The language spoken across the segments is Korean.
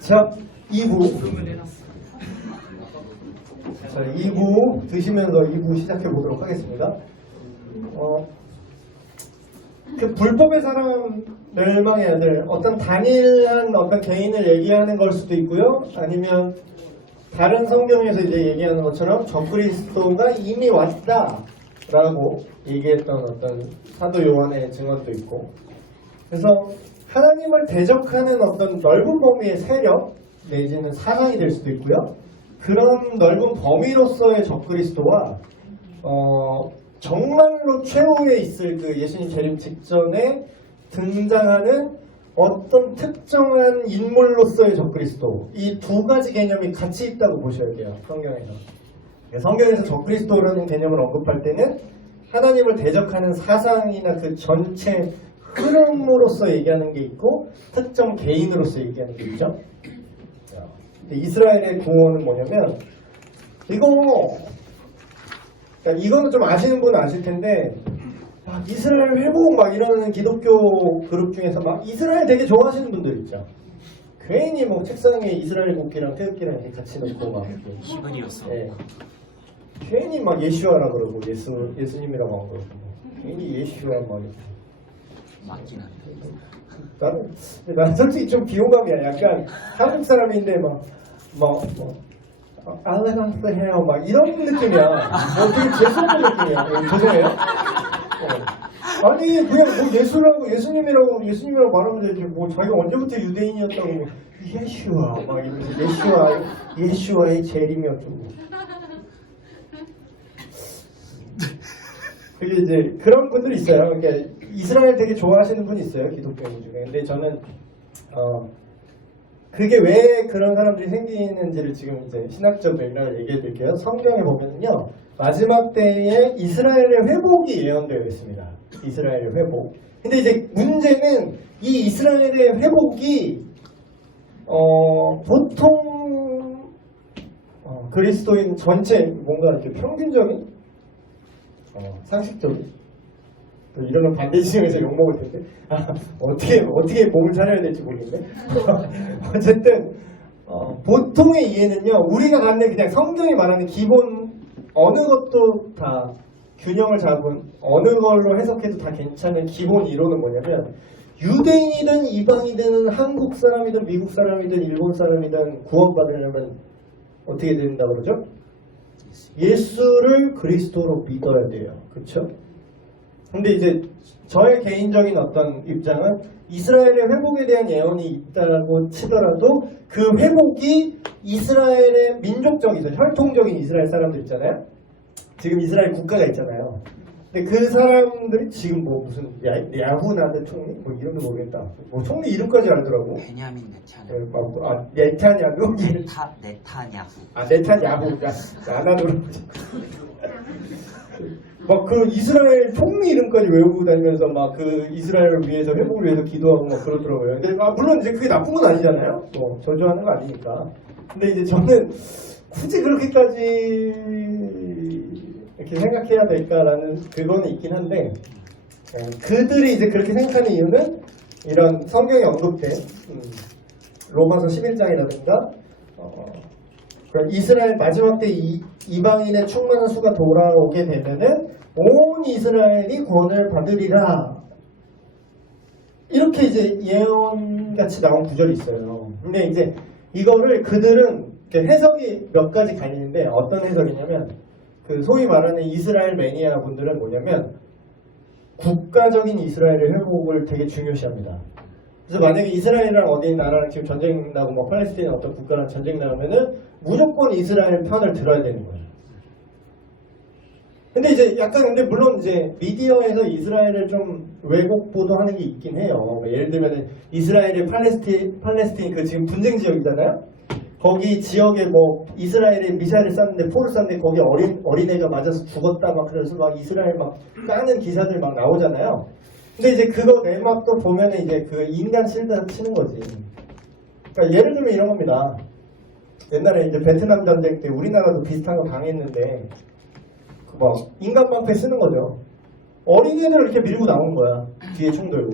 자, 2부. 자, 2부 드시면서 2부 시작해 보도록 하겠습니다. 그 불법의 사람 멸망해야 될 어떤 단일한 어떤 개인을 얘기하는 걸 수도 있고요. 아니면 다른 성경에서 이제 얘기하는 것처럼 적그리스도가 이미 왔다라고 얘기했던 어떤 사도 요한의 증언도 있고. 그래서 하나님을 대적하는 어떤 넓은 범위의 세력 내지는 사상이 될 수도 있고요. 그런 넓은 범위로서의 적그리스도와 정말로 최후에 있을 그 예수님 재림 직전에 등장하는 어떤 특정한 인물로서의 적그리스도, 이 두 가지 개념이 같이 있다고 보셔야 돼요. 성경에서. 성경에서 적그리스도라는 개념을 언급할 때는 하나님을 대적하는 사상이나 그 전체 흐름으로서 얘기하는 게 있고 특정 개인으로서 얘기하는 게 있죠. 이스라엘의 구원은 뭐냐면 이거는 좀 아시는 분은 아실 텐데 막 이스라엘 회복 막 이러는 기독교 그룹 중에서 막 이스라엘 되게 좋아하시는 분들 있죠. 괜히 뭐 책상에 이스라엘 국기랑 태극기랑 이렇게 같이 놓고 막 희문이었어. 네. 괜히 막 예슈아라 그러고 예수님이라고 한 거고 괜히 예슈아 막 맞긴 한데. 나는 솔직히 좀 비호감이야. 약간 한국 사람인데 알레강스 헤어 막 이런 느낌이야. 되게 재수없는 느낌이야. 죄송해요. 아니 그냥 뭐 예수님이라고 말하면 되지. 뭐 자기가 언제부터 유대인이었다고 뭐, 예슈아 막 이러면서 예슈아의 재림이었고. 그게 이제 그런 분들이 있어요. 그러니까 이스라엘 되게 좋아하시는 분이 있어요. 기독교인 중에. 근데 저는 그게 왜 그런 사람들이 생기는지를 지금 이제 신학적 맥락을 얘기해 드릴게요. 성경에 보면요. 마지막 때에 이스라엘의 회복이 예언되어 있습니다. 이스라엘의 회복. 근데 이제 문제는 이 이스라엘의 회복이 보통 그리스도인 전체 뭔가 이렇게 평균적인 상식적인 또 이러면 반대 지형에서 욕먹을 텐데 어떻게 몸을 차려야 될지 모르겠네. 어쨌든 보통의 이해는요, 우리가 갖는 그냥 성경이 말하는 기본 어느 것도 다 균형을 잡은 어느 걸로 해석해도 다 괜찮은 기본 이론은 뭐냐면 유대인이든 이방이든 한국 사람이든 미국 사람이든 일본 사람이든 구원받으려면 어떻게 된다 그러죠? 예수를 그리스도로 믿어야 돼요. 그렇죠? 근데 이제 저의 개인적인 어떤 입장은 이스라엘의 회복에 대한 예언이 있다고 치더라도 그 회복이 이스라엘의 민족적이죠. 혈통적인 이스라엘 사람들 있잖아요. 지금 이스라엘 국가가 있잖아요. 근데 그 사람들이 지금 뭐 무슨 야후나드 총리? 뭐 이름도 모르겠다. 뭐 총리 이름까지 알더라고. 베냐민 네타냐후. 네타냐후? 네타냐후. 네타냐후. 나나도 막 그 이스라엘 총리 이름까지 외우고 다니면서 막 그 이스라엘을 위해서 회복을 위해서 기도하고 막 그러더라고요. 근데 물론 이제 그게 나쁜 건 아니잖아요. 뭐 저주하는 거 아니니까. 근데 이제 저는 굳이 그렇게까지 이렇게 생각해야 될까라는 그거는 있긴 한데 그들이 이제 그렇게 생각하는 이유는 이런 성경에 언급된 로마서 11장이라든가 이스라엘 마지막 때 이방인의 충만한 수가 돌아오게 되면은 온 이스라엘이 구원을 받으리라. 이렇게 이제 예언같이 나온 구절이 있어요. 근데 이제 이거를 그들은 해석이 몇 가지 갈리는데 어떤 해석이냐면 그 소위 말하는 이스라엘 매니아 분들은 뭐냐면 국가적인 이스라엘의 회복을 되게 중요시합니다. 그래서 만약에 이스라엘이랑 어디 나라랑 지금 전쟁 나고 뭐 팔레스타인 어떤 국가랑 전쟁 나면은 무조건 이스라엘 편을 들어야 되는 거예요. 근데 이제 약간 근데 물론 이제 미디어에서 이스라엘을 좀 왜곡 보도하는 게 있긴 해요. 예를 들면은 이스라엘이 팔레스타인 그 지금 분쟁 지역이잖아요. 거기 지역에 뭐 이스라엘이 미사일을 쐈는데 포를 쐈는데 거기 어린애가 맞아서 죽었다 막 그래서 막 이스라엘 막 까는 기사들 막 나오잖아요. 근데 이제 그거 내막도 보면은 이제 그 인간 실드 치는 거지. 그러니까 예를 들면 이런 겁니다. 옛날에 이제 베트남 전쟁 때 우리나라도 비슷한 거 당했는데 뭐 인간 방패 쓰는 거죠. 어린애들을 이렇게 밀고 나온 거야. 뒤에 총 들고.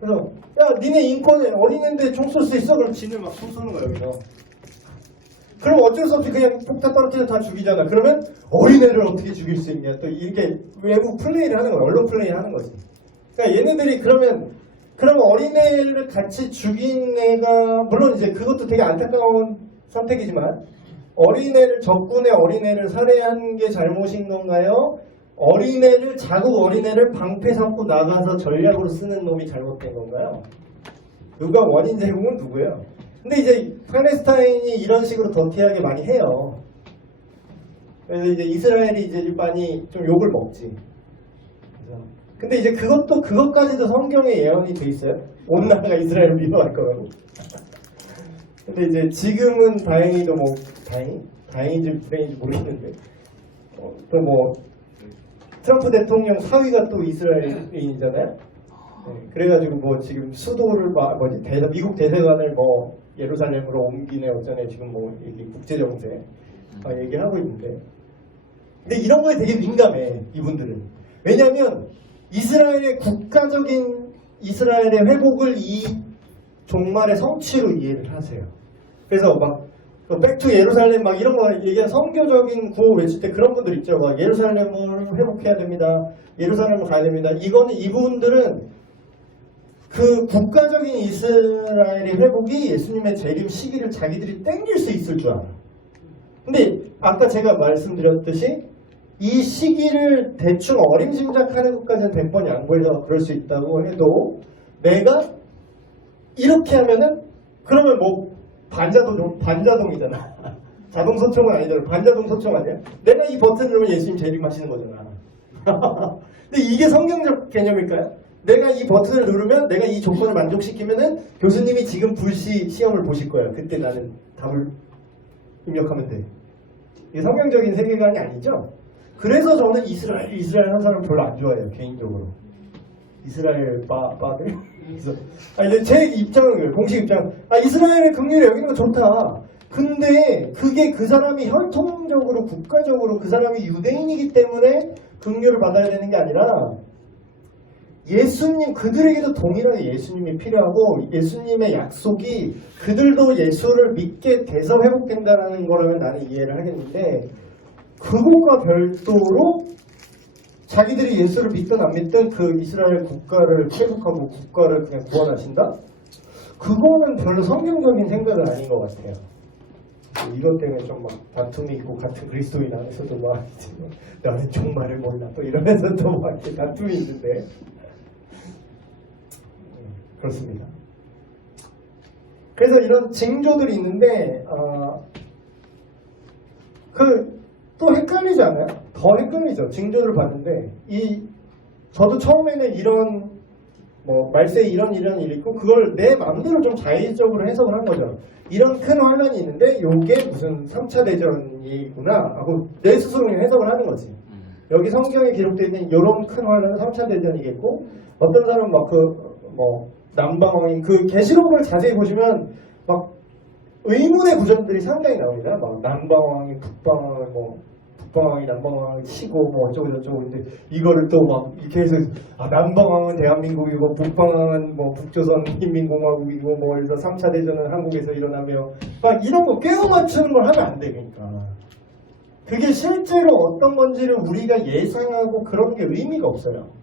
그래서 야, 니네 인권에 어린애인데 총 쏠 수 있어? 그럼 지는 막 총 쏘는 거야, 여기서. 그럼 어쩔 수 없이 그냥 폭탄 떨어뜨려 다 죽이잖아. 그러면 어린애를 어떻게 죽일 수 있냐. 또 이렇게 외부 플레이를 하는 거야. 언론 플레이를 하는 거지. 그러니까 얘네들이 그러면 어린애를 같이 죽인 애가, 물론 이제 그것도 되게 안타까운 선택이지만, 적군의 어린애를 살해한 게 잘못인 건가요? 자국 어린애를 방패 삼고 나가서 전략으로 쓰는 놈이 잘못된 건가요? 누가 원인 제공은 누구예요? 근데 이제 팔레스타인이 이런 식으로 더티하게 많이 해요. 그래서 이제 이스라엘이 이제 많이 좀 욕을 먹지. 근데 이제 그것까지도 성경에 예언이 돼 있어요. 온 나라가 이스라엘을 미워할 거라고. 근데 이제 지금은 다행히도 뭐 다행인지 불행인지 모르겠는데 또 뭐 트럼프 대통령 사위가 또 이스라엘인이잖아요. 네, 그래가지고 뭐 지금 수도를 미국 대사관을 뭐 예루살렘으로 옮기네 어쩌네 지금 뭐 이게 국제 정세 얘기하고 있는데, 근데 이런 거에 되게 민감해 이분들은. 왜냐하면 이스라엘의 국가적인 이스라엘의 회복을 이 종말의 성취로 이해를 하세요. 그래서 막 백투 예루살렘 막 이런 거 얘기한 선교적인 구호 외칠 때 그런 분들 있죠. 막 예루살렘을 회복해야 됩니다. 예루살렘을 가야 됩니다. 이분들은 그 국가적인 이스라엘의 회복이 예수님의 재림 시기를 자기들이 땡길 수 있을 줄 알아. 근데 아까 제가 말씀드렸듯이 이 시기를 대충 어림짐작하는 것까지는 100번 양보해서 그럴 수 있다고 해도, 내가 이렇게 하면은 그러면 뭐 반자동이잖아. 자동 소총은 아니잖아. 반자동 소총 아니야? 내가 이 버튼 누르면 예수님 재림하시는 거잖아. 근데 이게 성경적 개념일까요? 내가 이 버튼을 누르면, 내가 이 조건을 만족시키면은 교수님이 지금 불시 시험을 보실 거예요. 그때 나는 답을 입력하면 돼. 이게 성경적인 세계관이 아니죠? 그래서 저는 이스라엘 한 사람 별로 안 좋아해요, 개인적으로. 이스라엘 빠들. 그래서 근데 제 입장은 그래요. 공식 입장. 이스라엘의 긍휼을 여기는 거 좋다. 근데 그게 그 사람이 혈통적으로 국가적으로 그 사람이 유대인이기 때문에 긍휼을 받아야 되는 게 아니라, 예수님, 그들에게도 동일하게 예수님이 필요하고 예수님의 약속이 그들도 예수를 믿게 돼서 회복된다는 거라면 나는 이해를 하겠는데, 그것과 별도로 자기들이 예수를 믿든 안 믿든 그 이스라엘 국가를 회복하고 국가를 그냥 구원하신다? 그거는 별로 성경적인 생각은 아닌 것 같아요. 이것 때문에 좀 막 다툼이 있고, 같은 그리스도인 안에서도 막 나는 종말을 몰라 또 이러면서 또 막 이렇게 다툼이 있는데, 그렇습니다. 그래서 이런 징조들이 있는데 또 헷갈리지 않아요? 더 헷갈리죠. 징조를 봤는데 저도 처음에는 이런 말세에 이런 일이 있고 그걸 내 마음대로 좀 자의적으로 해석을 한 거죠. 이런 큰 환란이 있는데 이게 무슨 3차 대전이구나 하고 내 스스로 그냥 해석을 하는 거지. 여기 성경에 기록되어 있는 이런 큰 환란은 3차 대전이겠고, 어떤 사람은 남방왕이 그 계시록을 자세히 보시면 막 의문의 구절들이 상당히 나옵니다. 막 남방왕이 북방왕을 북방왕이 남방왕을 치고 어쩌고 저쩌고. 근데 이거를 또 막 이렇게 해서 남방왕은 대한민국이고 북방왕은 북조선 인민공화국이고 그래서 3차 대전은 한국에서 일어나며 막 이런 거 깨워 맞추는 걸 하면 안 돼. 그러니까 그게 실제로 어떤 건지를 우리가 예상하고 그런 게 의미가 없어요.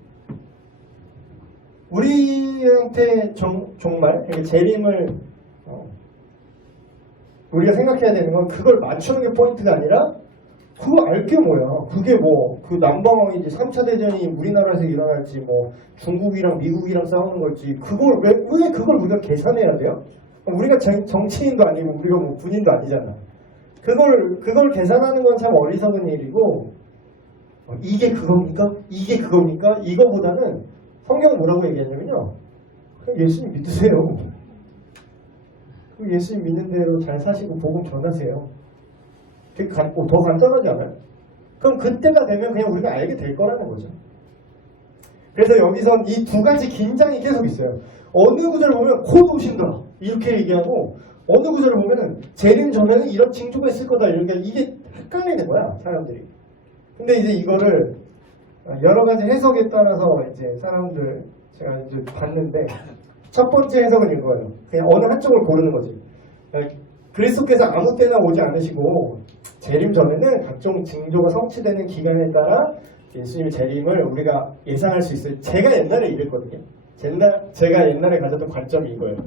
우리한테 정말 재림을 우리가 생각해야 되는 건 그걸 맞추는 게 포인트가 아니라, 그거 알게 뭐야. 그게 그 남방왕인지 3차 대전이 우리나라에서 일어날지 중국이랑 미국이랑 싸우는 걸지, 그걸 왜 그걸 우리가 계산해야 돼요? 우리가 정치인도 아니고 우리가 군인도 아니잖아. 그걸 계산하는 건 참 어리석은 일이고, 이게 그겁니까? 이게 그겁니까? 이거보다는 성경은 뭐라고 얘기하냐면요, 그냥 예수님 믿으세요. 예수님 믿는 대로 잘 사시고 복음 전하세요. 되게 더 간단하지 않아요? 그럼 그때가 되면 그냥 우리가 알게 될 거라는 거죠. 그래서 여기선 이 두 가지 긴장이 계속 있어요. 어느 구절을 보면 곧 오신다 이렇게 얘기하고, 어느 구절을 보면은 재림 전에는 이런 징조가 있을 거다 이렇게, 이게 헷갈리는 거야 사람들이. 근데 이제 이거를 여러 가지 해석에 따라서 이제 사람들 제가 이제 봤는데, 첫 번째 해석은 이거예요. 그냥 어느 한쪽을 고르는 거지. 그리스도께서 아무 때나 오지 않으시고 재림 전에는 각종 징조가 성취되는 기간에 따라 예수님의 재림을 우리가 예상할 수 있어요. 제가 옛날에 이랬거든요. 제가 옛날에 가졌던 관점이 이거예요.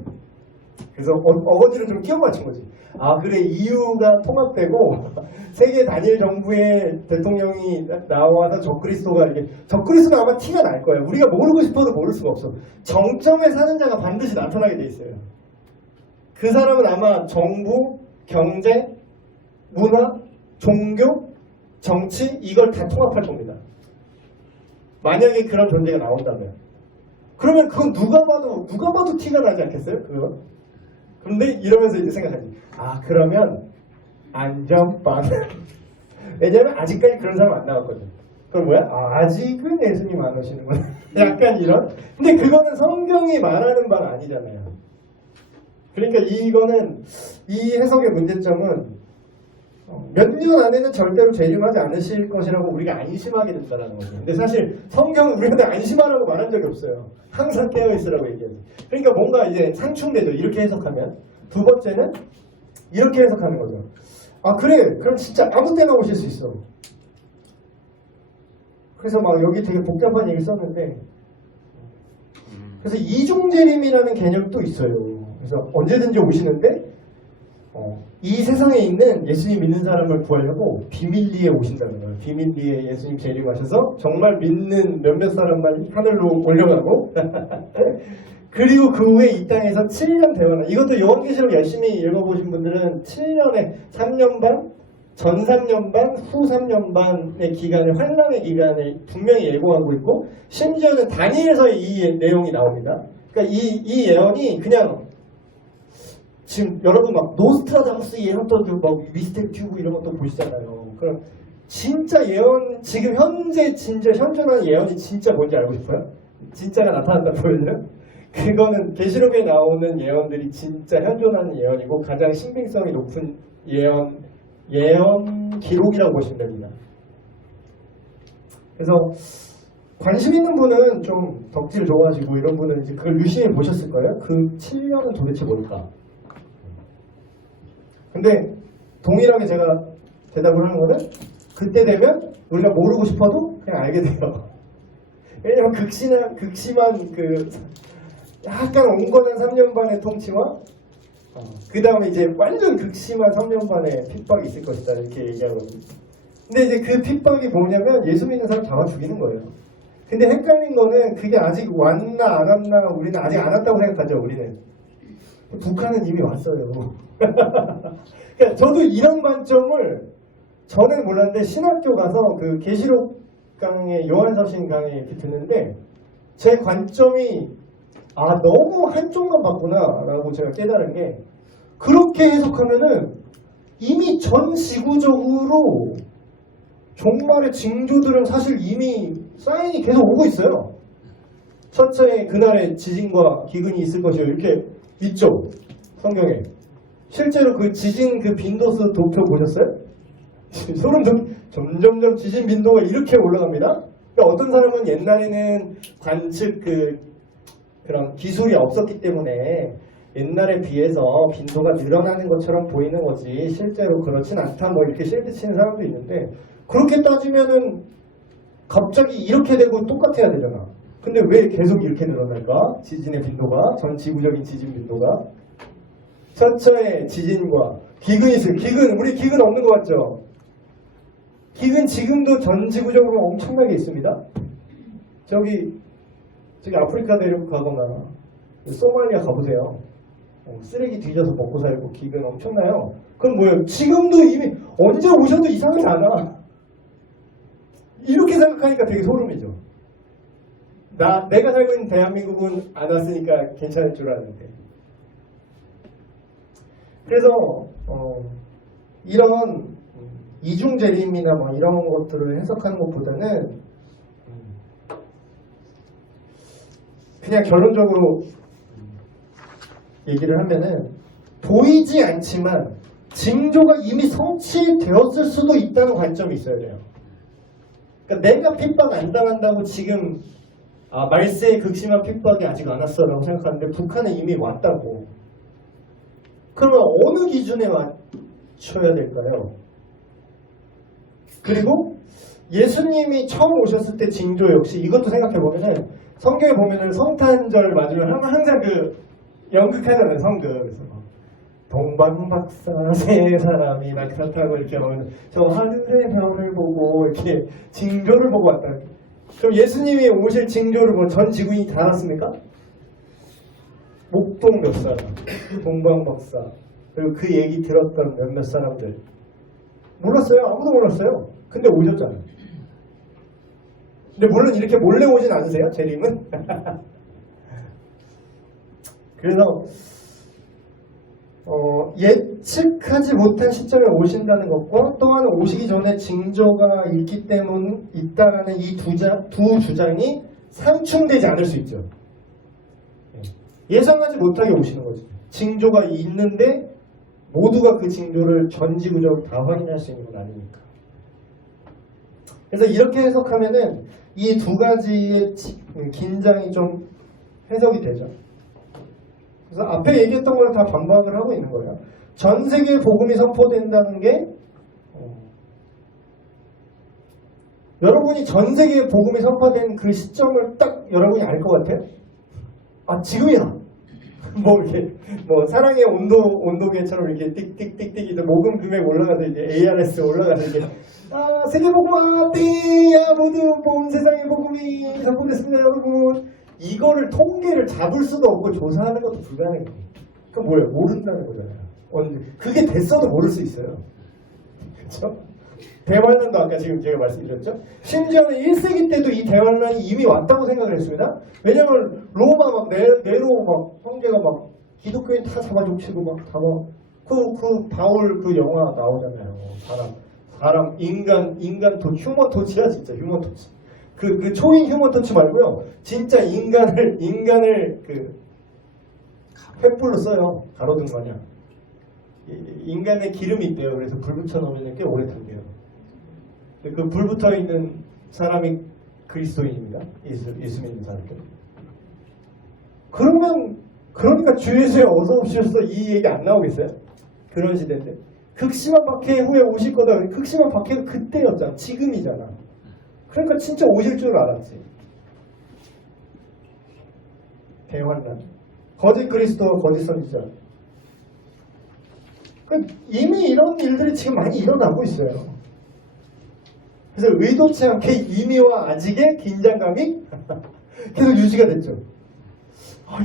그래서 어거지로 좀 끼워 맞춘 거지. 아 그래 이유가 통합되고 세계 단일 정부의 대통령이 나와서 적그리스도가 이게 적그리스도가 아마 티가 날 거예요. 우리가 모르고 싶어도 모를 수가 없어. 정점에 사는 자가 반드시 나타나게 돼 있어요. 그 사람은 아마 정부, 경제, 문화, 종교, 정치 이걸 다 통합할 겁니다. 만약에 그런 존재가 나온다면 그러면 그건 누가 봐도 티가 나지 않겠어요? 그거? 그런데 이러면서 이제 생각하지. 아 그러면 안전빵. 왜냐면 아직까지 그런 사람 안 나왔거든. 그럼 뭐야? 아, 아직은 예수님 안 오시는구나. 약간 이런. 근데 그거는 성경이 말하는 바는 아니잖아요. 그러니까 이거는 이 해석의 문제점은 몇 년 안에는 절대로 재림하지 않으실 것이라고 우리가 안심하게 된다는 거죠. 근데 사실 성경은 우리한테 안심하라고 말한 적이 없어요. 항상 깨어있으라고 얘기하지. 그러니까 뭔가 이제 상충되죠. 이렇게 해석하면. 두 번째는 이렇게 해석하는 거죠. 아 그래 그럼 진짜 아무 때나 오실 수 있어. 그래서 막 여기 되게 복잡한 얘기를 썼는데 그래서 이중재림이라는 개념이 또 있어요. 그래서 언제든지 오시는데 이 세상에 있는 예수님 믿는 사람을 구하려고 비밀리에 오신다는 거예요. 비밀리에 예수님 재림하셔서 정말 믿는 몇몇 사람만 하늘로 올려가고 그리고 그 후에 이 땅에서 7년 대화나 이것도 요한계시록 열심히 읽어보신 분들은 7년에 3년 반, 전 3년 반, 후 3년 반의 기간을 환란의 기간을 분명히 예고하고 있고 심지어는 다니엘서에 이 내용이 나옵니다. 그러니까 이 예언이 그냥 지금 여러분 막 노스트라다무스 예언도 막 미스텍 튜브 이런 것도 보시잖아요. 그럼 진짜 예언 지금 현재 진짜 현존하는 예언이 진짜 뭔지 알고 싶어요? 진짜가 나타난다고요? 그거는 계시록에 나오는 예언들이 진짜 현존하는 예언이고 가장 신빙성이 높은 예언 기록이라고 보시면 됩니다. 그래서 관심 있는 분은 좀 덕질 좋아하시고 이런 분은 이제 그걸 유심히 보셨을 거예요. 그 7년은 도대체 뭘까? 근데 동일하게 제가 대답을 하는 거는 그때 되면 우리가 모르고 싶어도 그냥 알게 돼요. 왜냐면 극심한 그 약간 온건한 3년 반의 통치와 그 다음에 이제 완전 극심한 3년 반의 핍박이 있을 것이다 이렇게 얘기하거든요. 근데 이제 그 핍박이 뭐냐면 예수 믿는 사람 잡아 죽이는 거예요. 근데 헷갈린 거는 그게 아직 왔나 안 왔나 우리는 아직 안 왔다고 생각하죠. 우리는 북한은 이미 왔어요. 그러니까 저도 이런 관점을 전에는 몰랐는데 신학교 가서 그 계시록 강의 요한서신 강의 이렇게 듣는데 제 관점이 아 너무 한쪽만 봤구나 라고 제가 깨달은 게 그렇게 해석하면은 이미 전 지구적으로 종말의 징조들은 사실 이미 사인이 계속 오고 있어요. 첫째 그날에 지진과 기근이 있을 것이요 이렇게 있죠 성경에. 실제로 그 지진 그 빈도수 도표 보셨어요? 소름 돋 점점점 지진 빈도가 이렇게 올라갑니다. 그러니까 어떤 사람은 옛날에는 관측 그런 기술이 없었기 때문에 옛날에 비해서 빈도가 늘어나는 것처럼 보이는 거지 실제로 그렇진 않다 뭐 이렇게 실드 치는 사람도 있는데 그렇게 따지면은 갑자기 이렇게 되고 똑같아야 되잖아. 근데 왜 계속 이렇게 늘어날까? 지진의 빈도가 전 지구적인 지진 빈도가 첫째 지진과 기근이 있어요. 우리 기근 없는 것 같죠? 기근 지금도 전 지구적으로 엄청나게 있습니다. 저기 아프리카 대륙 가거나 소말리아 가보세요. 쓰레기 뒤져서 먹고 살고 기근 엄청나요. 그럼 뭐예요? 지금도 이미 언제 오셔도 이상하지 않아. 이렇게 생각하니까 되게 소름이죠. 내가 살고 있는 대한민국은 안 왔으니까 괜찮을 줄 아는데. 그래서 이런 이중재림이나 뭐 이런 것들을 해석하는 것보다는 그냥 결론적으로 얘기를 하면은 보이지 않지만 징조가 이미 성취되었을 수도 있다는 관점이 있어야 돼요. 그러니까 내가 핍박 안 당한다고 지금 말세의 극심한 핍박이 아직 안 왔어라고 생각하는데 북한은 이미 왔다고. 그러면 어느 기준에 맞춰야 될까요? 그리고 예수님이 처음 오셨을 때 징조 역시 이것도 생각해보면은 성경에 보면은 성탄절 맞으면 항상 그 연극하잖아요, 성극. 그래서 동방박사 세 사람이 낙타 타고 이렇게 오면 저 하늘의 별을 보고 이렇게 징조를 보고 왔다. 그럼 예수님이 오실 징조를 뭐 전 지구인이 다 알았습니까? 목동 몇 사람, 동방박사, 그리고 그 얘기 들었던 몇몇 사람들 몰랐어요. 아무도 몰랐어요. 근데 오셨잖아요. 근데 물론 이렇게 몰래 오진 않으세요, 재림은. 그래서 예측하지 못한 시점에 오신다는 것과 또한 오시기 전에 징조가 있다라는 이 두 주장이 상충되지 않을 수 있죠. 예상하지 못하게 오시는 거지. 징조가 있는데 모두가 그 징조를 전지구적으로 다 확인할 수 있는 건 아니니까. 그래서 이렇게 해석하면은 이 두 가지의 긴장이 좀 해석이 되죠. 그래서 앞에 얘기했던 걸 다 반박을 하고 있는 거예요. 전 세계에 복음이 선포된다는 게 여러분이 전 세계에 복음이 선포된 그 시점을 딱 여러분이 알 것 같아요? 지금이야. 뭐 이렇게 뭐 사랑의 온도계처럼 이렇게 띡띡띡띡 이제 모금 금액 올라가서 이제 ARS 올라가서 이제 세계 복음 야 모두 온 세상의 복음이 선포됐습니다 여러분. 이거를 통계를 잡을 수도 없고 조사하는 것도 불가능해요. 그럼 뭐예요? 모른다는 거잖아요. 그게 됐어도 모를 수 있어요. 그렇죠? 대환란도 아까 지금 제가 말씀드렸죠. 심지어는 1세기 때도 이 대환란이 이미 왔다고 생각을 했습니다. 왜냐면 로마 막 네로 막 황제가 막 기독교인 다 잡아족치고 막 다 막 그 바울 그 영화 나오잖아요. 사람 인간 휴먼 토치야 진짜 휴먼 토치. 그 초인 휴먼 터치 말고요. 진짜 인간을 그 횃불로 써요. 가로등 마냥. 인간의 기름이 있대요. 그래서 불 붙여 놓으면 꽤 오래 탄대요. 그 불 붙어 있는 사람이 그리스도인입니다. 예수 믿는 사람들. 그러니까 주 예수에 어서 오셔서 이 얘기 안 나오겠어요? 그런 시대인데. 극심한 박해 후에 오실 거다. 극심한 박해가 그때였잖아. 지금이잖아. 그러니까 진짜 오실 줄 알았지. 대환란. 거짓 그리스도와 거짓 선지자. 이미 이런 일들이 지금 많이 일어나고 있어요. 그래서 의도치 않게 이미와 아직의 긴장감이 계속 유지가 됐죠.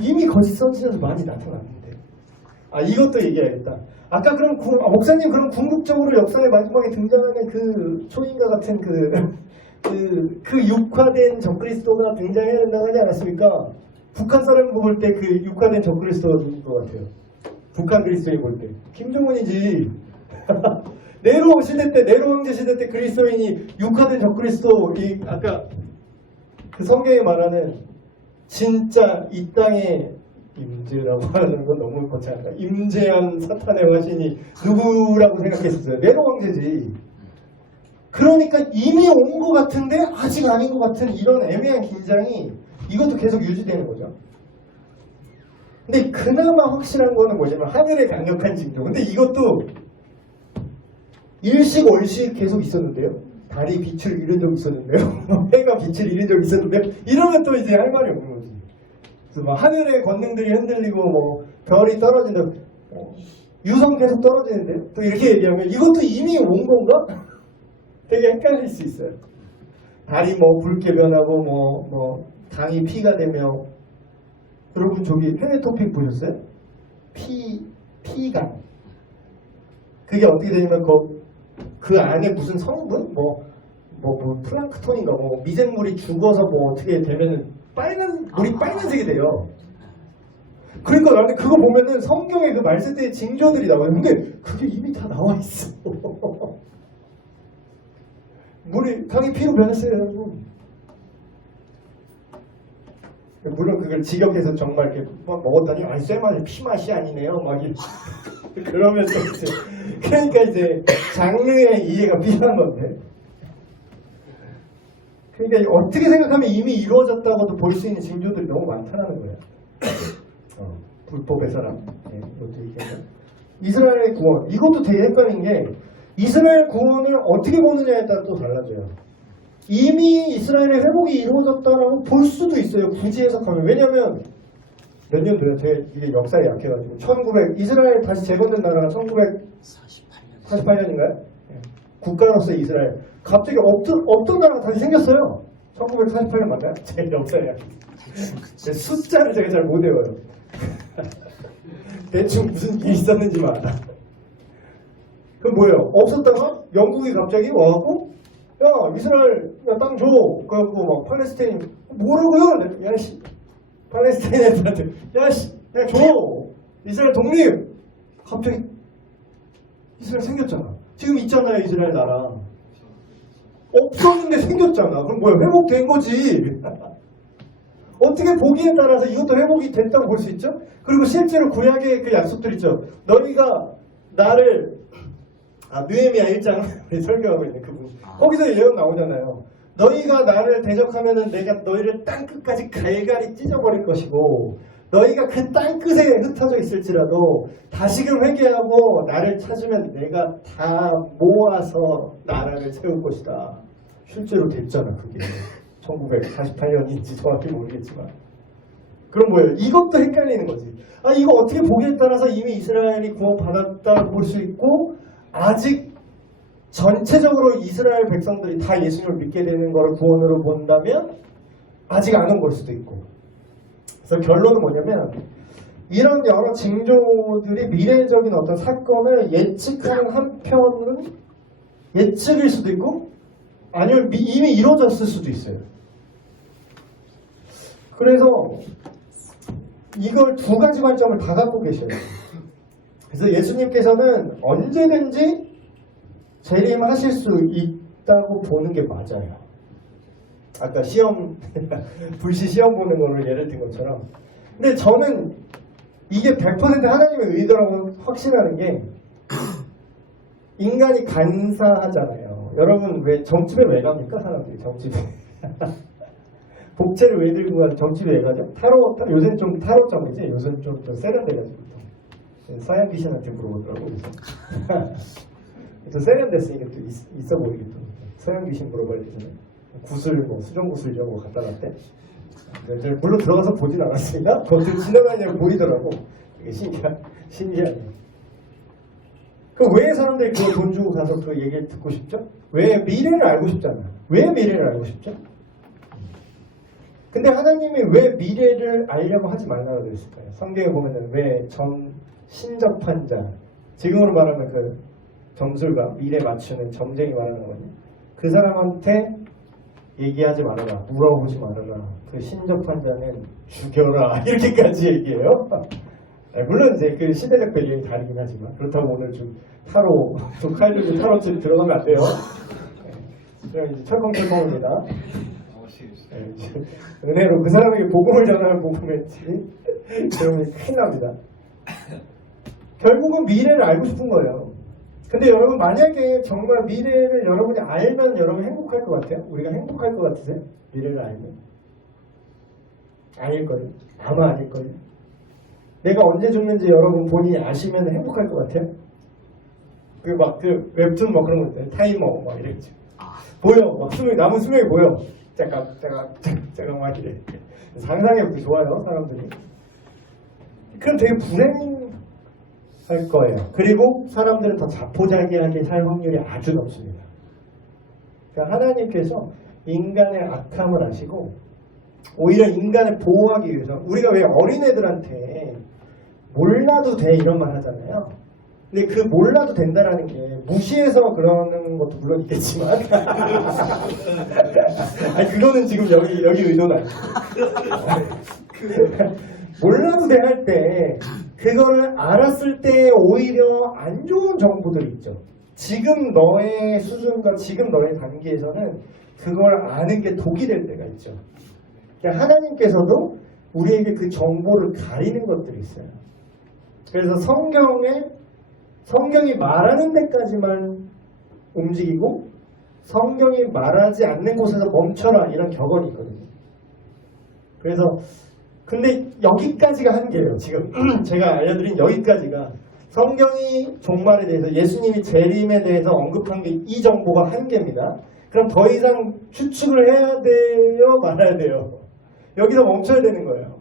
이미 거짓 선지자도 많이 나타났는데. 이것도 얘기해야겠다. 아까 그럼 목사님 그럼 궁극적으로 역사의 마지막에 등장하는 그 초인과 같은 그 육화된 적그리스도가 등장해야 된다고 하지 않았습니까? 북한 사람 볼 때 그 육화된 적그리스도가 누군 것 같아요? 북한 그리스도인 볼 때 김정은이지. 네로 시대 때 네로 황제 시대 때 그리스도인이 육화된 적그리스도 아까 그 성경에 말하는 진짜 이 땅에 임재라고 하는 건 너무 거창하다. 임재한 사탄의 화신이 누구라고 생각했었어요? 네로 황제지. 그러니까 이미 온 것 같은데 아직 아닌 것 같은 이런 애매한 긴장이 이것도 계속 유지되는 거죠. 근데 그나마 확실한 거는 뭐냐면 하늘의 강력한 징조. 근데 이것도 일식월식 계속 있었는데요. 달이 빛을 잃은 적 있었는데요. 해가 빛을 잃은 적 있었는데요. 이러면 또 이제 할 말이 없는 거지. 그래서 막 하늘의 권능들이 흔들리고 뭐 별이 떨어진다. 유성 계속 떨어지는데 또 이렇게 얘기하면 이것도 이미 온 건가? 되게 헷갈릴 수 있어요. 달이 뭐 붉게 변하고 뭐 강이 피가 되며. 여러분 저기 해외 토픽 보셨어요? 피강. 그게 어떻게 되냐면 그 안에 무슨 성분? 플랑크톤인가 미생물이 죽어서 어떻게 되면은 물이 빨간색이 돼요. 그러니까 나는 그거 보면은 성경에 그 말세대의 징조들이 나와요. 근데 그게 이미 다 나와 있어. 강이 피로 변했어요, 여러분. 물론 그걸 직역해서 정말 이렇게 막 먹었더니 쇠맛이 피맛이 아니네요. 그러면 또 이제 그러니까 이제 장르의 이해가 필요한 건데. 그러니까 어떻게 생각하면 이미 이루어졌다고도 볼 수 있는 징조들이 너무 많다는 거예요. 불법의 사람. 네, 이것도 얘기하죠. 이스라엘의 구원. 이것도 되게 헷갈린 게 이스라엘 구원을 어떻게 보느냐에 따라 또 달라져요. 이미 이스라엘의 회복이 이루어졌다라고 볼 수도 있어요. 굳이 해석하면. 왜냐면 몇 년도요? 이게 역사에 약해가지고 1900 이스라엘 다시 재건된 나라가 1948년인가요? 국가로서 이스라엘 갑자기 없던 나라가 다시 생겼어요. 1948년 맞나요? 제 역사에 약해. 제 숫자를 제가 잘 못 외워요. 대충 무슨 일이 있었는지만 알아. 그럼 뭐예요? 없었다가 영국이 갑자기 와갖고 야 이스라엘 땅 줘. 그래갖고 막 팔레스타인 뭐라고요? 야씨 팔레스타인 애들한테 야씨 야 줘. 이스라엘 독립. 갑자기 이스라엘 생겼잖아. 지금 있잖아요 이스라엘 나라. 없었는데 생겼잖아. 그럼 뭐야? 회복된 거지. 어떻게 보기에 따라서 이것도 회복이 됐다고 볼 수 있죠? 그리고 실제로 구약의 그 약속들 있죠. 너희가 나를 느헤미야 1장 우리 설교하고 있는 그분 거기서 예언 나오잖아요. 너희가 나를 대적하면은 내가 너희를 땅끝까지 갈갈이 찢어버릴 것이고 너희가 그 땅끝에 흩어져 있을지라도 다시금 회개하고 나를 찾으면 내가 다 모아서 나라를 세울 것이다. 실제로 됐잖아 그게. 1948년인지 정확히 모르겠지만. 그럼 뭐예요? 이것도 헷갈리는 거지. 이거 어떻게 보기에 따라서 이미 이스라엘이 구원받았다고 볼 수 있고 아직 전체적으로 이스라엘 백성들이 다 예수님을 믿게 되는 것을 구원으로 본다면 아직 안 온 걸 수도 있고. 그래서 결론은 뭐냐면 이런 여러 징조들이 미래적인 어떤 사건을 예측하는 한편은 예측일 수도 있고 아니면 이미 이루어졌을 수도 있어요. 그래서 이걸 두 가지 관점을 다 갖고 계셔요. 그래서 예수님께서는 언제든지 재림하실 수 있다고 보는 게 맞아요. 아까 불시 시험 보는 거를 예를 든 것처럼. 근데 저는 이게 100% 하나님의 의도라고 확신하는 게 인간이 간사하잖아요. 여러분 왜 점집에 왜 갑니까? 사람들이 점집에. 복채를 왜 들고 가서 점집에 왜 가죠? 요새는 좀 타로점이지. 요새는 좀 더 세련돼가지고. 서양 귀신한테 물어보더라고. 또 세련됐으니까 또 있어 보이겠죠. 서양 귀신 물어봐야 되잖아요. 구슬, 수정구슬 이런 거 갖다 놨대. 물론 들어가서 보진 않았습니다. 겉을 지나가냐고 보이더라고. 되게 신기하네. 그럼 왜 사람들이 그거 돈 주고 가서 그 얘기를 듣고 싶죠? 왜 미래를 알고 싶잖아. 왜 미래를 알고 싶죠? 근데 하나님이 왜 미래를 알려고 하지 말라고 그랬을까요? 성경에 보면은 왜 신접한 자, 지금으로 말하면 그 점술가, 미래 맞추는 점쟁이 말하는 거거든요. 그 사람한테 얘기하지 말아라, 물어보지 말아라. 그 신접한 자는 죽여라. 이렇게까지 얘기해요. 물론 이제 그 시대적 배경이 다르긴 하지만 그렇다고 오늘 좀 좀 칼들고 타로쯤 들어가면 안 돼요. 그럼 이제 철컹철컹입니다. 은혜로 그 사람에게 복음을 전하는 복음했지. 그러면 큰일 납니다. 결국은 미래를 알고 싶은 거예요. 근데 여러분 만약에 정말 미래를 여러분이 알면 여러분 행복할 것 같아요? 우리가 행복할 것 같으세요? 미래를 알면? 아닐걸요? 아마 아닐걸요? 내가 언제 죽는지 여러분 본인이 아시면 행복할 것 같아요? 그 웹툰 그런 거 있잖아요. 타이머 이랬죠. 보여. 남은 수명이 보여. 잠깐 막 이래. 상상해보기 좋아요, 사람들이. 그럼 되게 불행할 거예요. 그리고 사람들은 더 자포자기하게 살 확률이 아주 높습니다. 그러니까 하나님께서 인간의 악함을 아시고 오히려 인간을 보호하기 위해서 우리가 왜 어린애들한테 몰라도 돼 이런 말 하잖아요. 근데 그 몰라도 된다라는 게 무시해서 그러는 것도 물론 있겠지만 아니 그거는 지금 여기 의도는 아니고 몰라도 돼 할 때 그거를 알았을 때 오히려 안 좋은 정보들이 있죠. 지금 너의 수준과 지금 너의 단계에서는 그걸 아는 게 독이 될 때가 있죠. 그러니까 하나님께서도 우리에게 그 정보를 가리는 것들이 있어요. 그래서 성경이 말하는 데까지만 움직이고 성경이 말하지 않는 곳에서 멈춰라 이런 격언이 있거든요. 그래서 근데 여기까지가 한계예요. 지금 제가 알려드린 여기까지가 성경이 종말에 대해서 예수님이 재림에 대해서 언급한 게 이 정보가 한계입니다. 그럼 더 이상 추측을 해야 돼요? 말아야 돼요? 여기서 멈춰야 되는 거예요.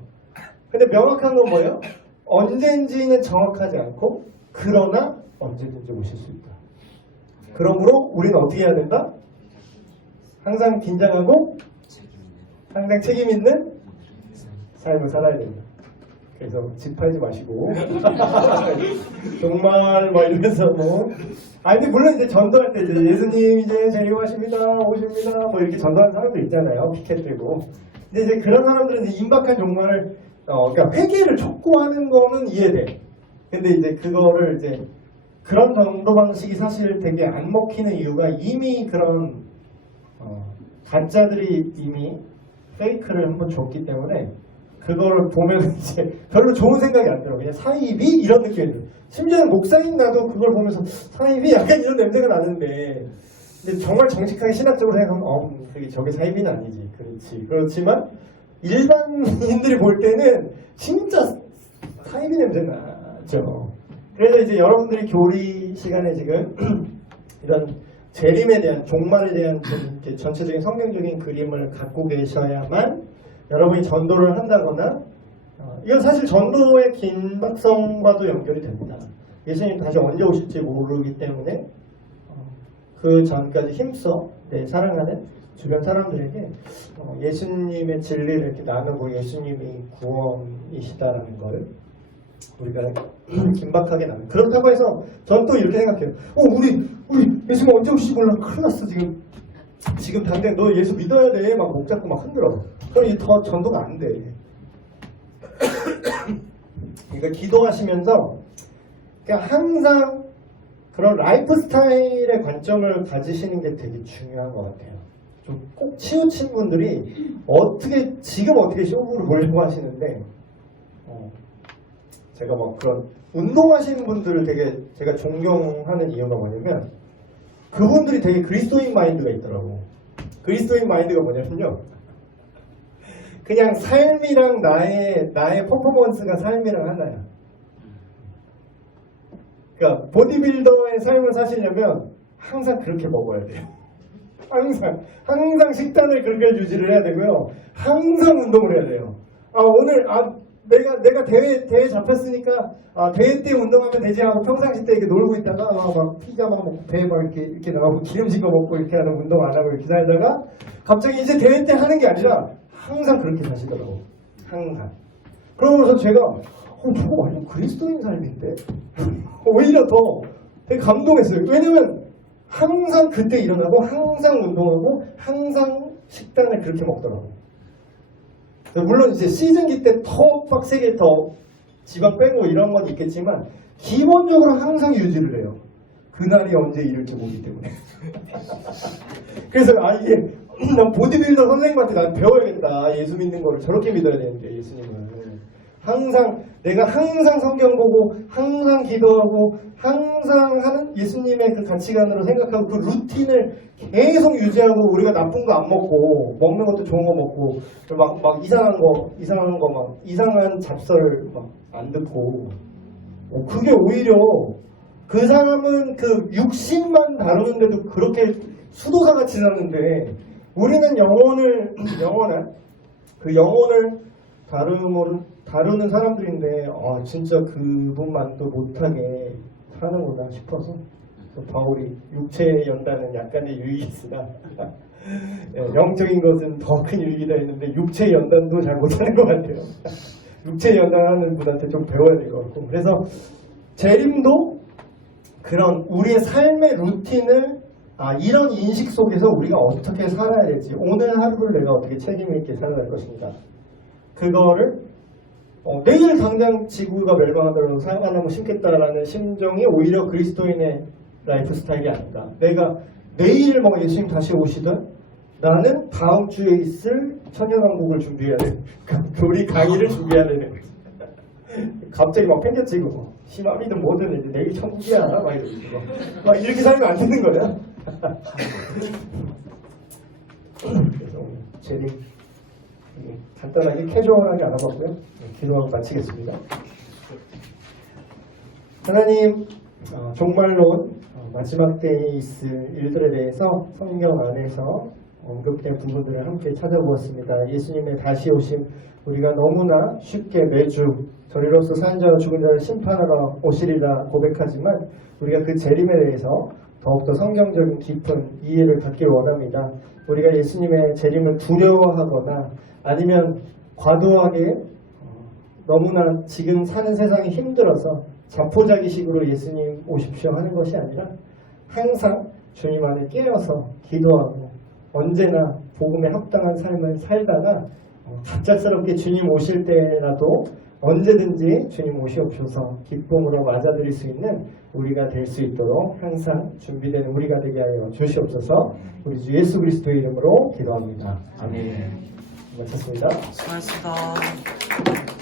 근데 명확한 건 뭐예요? 언젠지는 정확하지 않고 그러나 언제든지 오실 수 있다. 그러므로 우리는 어떻게 해야 된다? 항상 긴장하고 항상 책임 있는 삶을 살아야 된다. 그래서 집 팔지 마시고 정말 막 이러면서 뭐 근데 물론 이제 전도할 때 이제 예수님 이제 재림하십니다 오십니다 뭐 이렇게 전도하는 사람들 있잖아요. 피켓 들고. 근데 이제 그런 사람들은 이제 임박한 종말을 그러니까 회개를 촉구하는 거는 이해돼. 근데 이제 그거를 이제 그런 전도 방식이 사실 되게 안 먹히는 이유가 이미 그런 가짜들이 이미 페이크를 한번 줬기 때문에 그거를 보면 이제 별로 좋은 생각이 안 들어. 그냥 사이비 이런 느낌이 들어. 심지어는 목사님 나도 그걸 보면서 사이비 약간 이런 냄새가 나는데 근데 정말 정직하게 신학적으로 생각하면 그게 저게 사이비는 아니지. 그렇지. 그렇지만 일반인들이 볼 때는 진짜 사이비 냄새 나죠. 그래서 이제 여러분들이 교리 시간에 지금 이런 재림에 대한 종말에 대한 좀 이렇게 전체적인 성경적인 그림을 갖고 계셔야만 여러분이 전도를 한다거나 이건 사실 전도의 긴박성과도 연결이 됩니다. 예수님 다시 언제 오실지 모르기 때문에 그 전까지 힘써 사랑하는 주변 사람들에게 예수님의 진리를 이렇게 나누고 예수님이 구원이시다라는 걸 우리가 긴박하게 나누고 그렇다고 해서 전 또 이렇게 생각해요. 우리 예수님 언제 오실지 몰라. 큰일 났어 지금 당장 너 예수 믿어야 돼. 막 목 잡고 막 흔들어. 그럼 이게 더 전도가 안 돼. 그러니까 기도하시면서 그냥 항상 그런 라이프 스타일의 관점을 가지시는 게 되게 중요한 것 같아요. 좀 꼭 치우친 분들이 지금 어떻게 쇼부를 보려고 하시는데 제가 막 그런 운동하시는 분들을 되게 제가 존경하는 이유가 뭐냐면 그분들이 되게 그리스도인 마인드가 있더라고. 그리스도인 마인드가 뭐냐면요. 그냥 삶이랑 나의 퍼포먼스가 삶이랑 하나야. 그러니까 보디빌더의 삶을 사시려면 항상 그렇게 먹어야 돼요. 항상 식단을 그렇게 유지를 해야 되고요. 항상 운동을 해야 돼요. 오늘 내가 대회 잡혔으니까 대회 때 운동하면 되지 하고 평상시 때 이렇게 놀고 있다가 막 피자 막 먹고 배 막 이렇게 나가고 기름진 거 먹고 이렇게 하는 운동 안 하고 이렇게 살다가 갑자기 이제 대회 때 하는 게 아니라 항상 그렇게 사시더라고. 항상. 그러면서 제가 저거 완전 그리스도인 삶인데 오히려 더 되게 감동했어요. 왜냐면 항상 그때 일어나고 항상 운동하고 항상 식단을 그렇게 먹더라고. 물론 이제 시즌기 때 더 빡세게 더 지방 빼고 이런 건 있겠지만 기본적으로 항상 유지를 해요. 그날이 언제 이럴지 모르기 때문에. 그래서 이게 난 보디빌더 선생님한테 난 배워야겠다. 예수 믿는 거를 저렇게 믿어야 되는데 예수님은 내가 항상 성경 보고 항상 기도하고 항상 하는 예수님의 그 가치관으로 생각하고 그 루틴을 계속 유지하고 우리가 나쁜 거 안 먹고 먹는 것도 좋은 거 먹고 막 이상한 잡설 막 안 듣고 그게 오히려 그 사람은 그 육신만 다루는데도 그렇게 수도사같이 사는데 우리는 영혼한 그 영혼을 다루는 사람들인데 진짜 그분만도 못하게 사는구나 싶어서 바울이 육체의 연단은 약간의 유익이 있으나 영적인 것은 더 큰 유익이다 했는데 육체의 연단도 잘 못하는 것 같아요. 육체의 연단하는 분한테 좀 배워야 될 것 같고 그래서 재림도 그런 우리의 삶의 루틴을 이런 인식 속에서 우리가 어떻게 살아야 될지 오늘 하루를 내가 어떻게 책임 있게 살아갈 것인가 그거를 내일 당장 지구가 멸망하더라도 사양나무 심겠다라는 심정이 오히려 그리스도인의 라이프 스타일이 아닌가. 내가 내일 예수님 다시 오시든 나는 다음 주에 있을 천년왕국을 준비해야 돼. 교리 강의를 준비해야 되는 거지. 갑자기 막 팽개치고 심함이든 뭐든 이제 내일 천국이야 막 이러고 막 이렇게 살면 안 되는 거야. 그래서 오늘 재림 간단하게 캐주얼하게 알아봤고요. 기도하고 마치겠습니다. 하나님, 종말론 마지막 때에 있을 일들에 대해서 성경 안에서 언급된 부분들을 함께 찾아보았습니다. 예수님의 다시 오심, 우리가 너무나 쉽게 매주 저리로서 사는 자와 죽은 자를 심판하러 오시리라 고백하지만 우리가 그 재림에 대해서 더욱더 성경적인 깊은 이해를 갖길 원합니다. 우리가 예수님의 재림을 두려워하거나 아니면 과도하게 너무나 지금 사는 세상이 힘들어서 자포자기식으로 예수님 오십시오 하는 것이 아니라 항상 주님 안에 깨어서 기도하고 언제나 복음에 합당한 삶을 살다가 갑작스럽게 주님 오실 때라도 언제든지 주님 오시옵소서 기쁨으로 맞아들일 수 있는 우리가 될 수 있도록 항상 준비된 우리가 되게 하여 주시옵소서. 우리 주 예수 그리스도의 이름으로 기도합니다. 아멘. 마쳤습니다. 수고하셨습니다.